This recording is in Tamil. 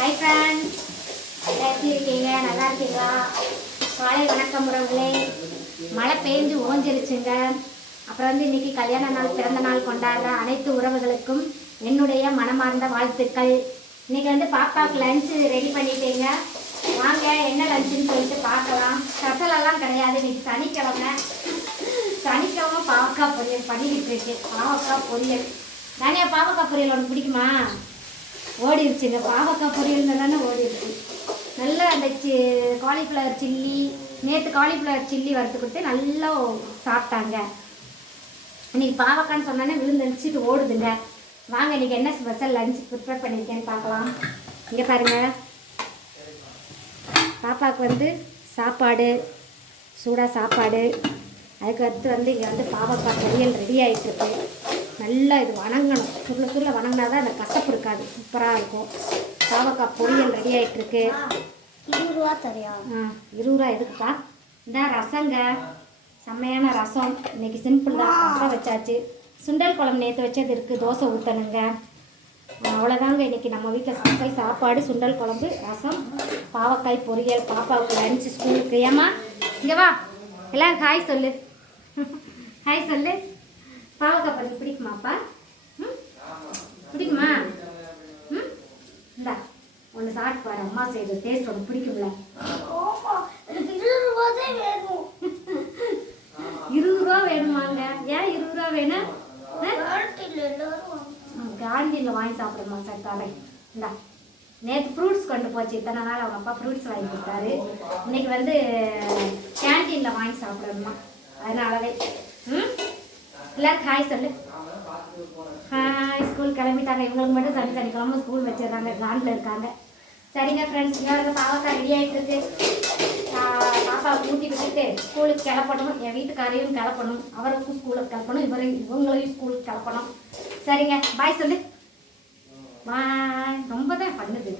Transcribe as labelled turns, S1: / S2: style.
S1: ஹாய் ஃப்ரெண்ட்ஸ் எல்லாம் எப்படி இருக்கீங்க நல்லா இருக்கீங்களா காலை வணக்கம் உறவுகளே மழை பெய்ஞ்சு ஓஞ்சிருச்சுங்க அப்புறம் வந்து இன்றைக்கி கல்யாண நாள் பிறந்த நாள் கொண்டாடுற அனைத்து உறவுகளுக்கும் என்னுடைய மனமார்ந்த வாழ்த்துக்கள் இன்றைக்கி வந்து பாப்பாவுக்கு லஞ்சு ரெடி பண்ணிட்டீங்க வாங்க என்ன லஞ்சுன்னு சொல்லிட்டு பார்க்கலாம் ஸ்பெஷலெல்லாம் கிடையாது இன்றைக்கி சனிக்கிழமை சனிக்கிழமை பாவக்காய் பொரியல் பண்ணிக்கிட்டு இருக்கு பாவக்காய் பொரியல் தானியா பாவக்காய் பொரியல் ஒன்று பிடிக்குமா இந்த பாவக்காய் நல்லா ஓடிடுச்சு நல்லா அந்த சி காலிஃப்ளவர் சில்லி நேற்று காலிஃப்ளவர் சில்லி வறுத்து கொடுத்து நல்லா சாப்பிட்டாங்க இன்னைக்கு பாவக்கான்னு சொன்னோன்னே விழுந்தடிச்சிட்டு ஓடுதுங்க வாங்க இன்னைக்கு என்ன ஸ்பெஷல் லஞ்ச் ப்ரிப்பேர் பண்ணியிருக்கேன்னு பார்க்கலாம் இங்கே பாருங்கள் பாப்பாவுக்கு வந்து சாப்பாடு சூடாக சாப்பாடு அதுக்கு அடுத்து வந்து இங்கே வந்து பாவக்காய் பொரியல் ரெடி ஆகிட்டுருக்கு நல்லா இது வணங்கணும் சுருள சுருள வணங்கினா தான் அந்த கசப்பு இருக்காது சூப்பராக இருக்கும் பாவக்காய் பொரியல் ரெடி ஆகிட்டுருக்கு
S2: இருபது ரூபா தரையா
S1: ஆ இருபது ரூபா எதுக்குப்பா இந்த ரசங்க செம்மையான ரசம் இன்னைக்கு சிம்பிள் தான் ரசம் வச்சாச்சு சுண்டல் குழம்பு நேற்று வச்சது இருக்குது தோசை ஊற்றணுங்க அவ்வளோதாங்க இன்றைக்கி நம்ம வீட்டில் ஸ்பெஷல் சாப்பாடு சுண்டல் குழம்பு ரசம் பாவக்காய் பொரியல் பாப்பாவுக்கு லஞ்ச் ஸ்கூலுக்கு ஏமா இங்கே வா எல்லாம் ஹாய் சொல்லு ஹாய் சொல்லு பாவக்காய் பண்ணி பிடிக்குமா ஒன்று சாப்பிட்டு பாரு அம்மா செய்கிற டேஸ்ட் உனக்கு பிடிக்கும்ல
S2: இருபது
S1: ரூபா வேணுமாங்க ஏன் இருபது ரூபா வேணும் கேண்டீனில் வாங்கி சாப்பிடுமா சார் தரேன் இந்தா நேற்று ஃப்ரூட்ஸ் கொண்டு போச்சு இத்தனை நாள் அவங்க அப்பா ஃப்ரூட்ஸ் வாங்கி கொடுத்தாரு இன்னைக்கு வந்து கேன்டீனில் வாங்கி சாப்பிடணுமா அதனாலவே ம் எல்லாருக்கும் ஹாய் சொல்லு ஹாய் ஸ்கூல் கிளம்பிட்டாங்க இவங்களுக்கு மட்டும் சனி சனிக்கிழமை ஸ்கூல் வச்சிடுறாங்க காண்டில் இருக்காங்க சரிங்க ஃப்ரெண்ட்ஸ் இங்கே பாவக்காய் ரெடி ஆகிட்டு இருக்கு பாப்பா ஊட்டி விட்டுட்டு ஸ்கூலுக்கு கிளப்பணும் என் வீட்டுக்காரையும் கிளப்பணும் அவருக்கும் ஸ்கூலுக்கு கிளப்பணும் இவரையும் இவங்களையும் ஸ்கூலுக்கு கிளப்பணும் சரிங்க பாய் சொல்லு பாய் ரொம்ப தான் பண்ணுது